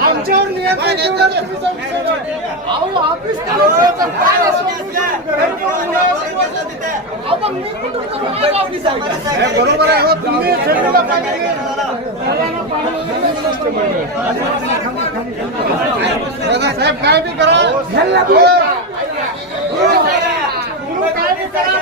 आमच्यावर नियंत्रण काय बरोबर आहे तुम्ही साहेब काय बी करा हो. तुम्ही काय बी करा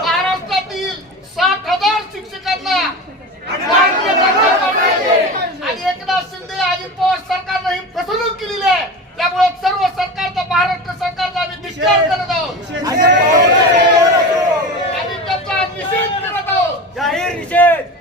महाराष्ट्रातील साठ हजार शिक्षकांना. आणि एकनाथ शिंदे आणि पवार सरकारनं ही फसवणूक केलेली आहे. त्यामुळे सर्व सरकारचा महाराष्ट्र सरकारचा आम्ही धिक्कार करत आहोत. आणि त्याचा निषेध करत आहोत. जाहीर निषेध.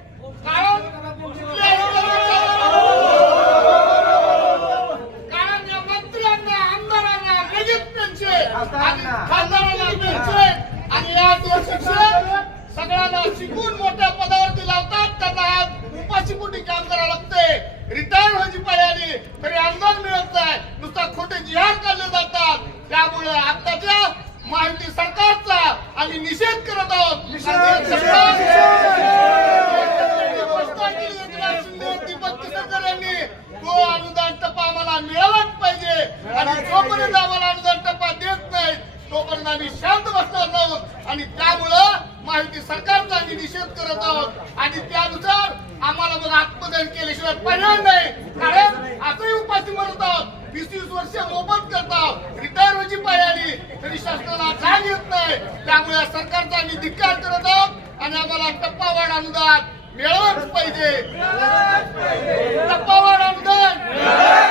शिकून मोठ्या पदावरती लावतात त्यांना आज उपाशी पोटी काम करावं लागतंय रिटायर व्हायची पाळी आली तरी अनुदान मिळत नाही. नुसता खोटे जिहार काढले जातात. त्यामुळे आताच्या माहिती सरकारचा आम्ही निषेध करत आहोत. यांनी तो अनुदान टप्पा आम्हाला मिळालाच पाहिजे. आणि जोपर्यंत आम्हाला अनुदान टप्पा देत नाही तोपर्यंत आम्ही शांत बसणार आहोत. आणि त्यामुळं माहिती सरकारचा आम्ही निषेध करत आहोत. आणि त्यानुसार आम्हाला मग आत्मदान केल्याशिवाय पर्याय नाही. कारण आताही उपाशी म्हणत आहोत वीस वीस वर्ष मोफत करतात रिटायर व्हायची पाय आली तरी शासनाला जाग येत नाही. त्यामुळे या सरकारचा आम्ही धिक्कार करत आहोत आणि आम्हाला टप्पावाढ अनुदान मिळालंच पाहिजे. टप्पावाढ अनुदान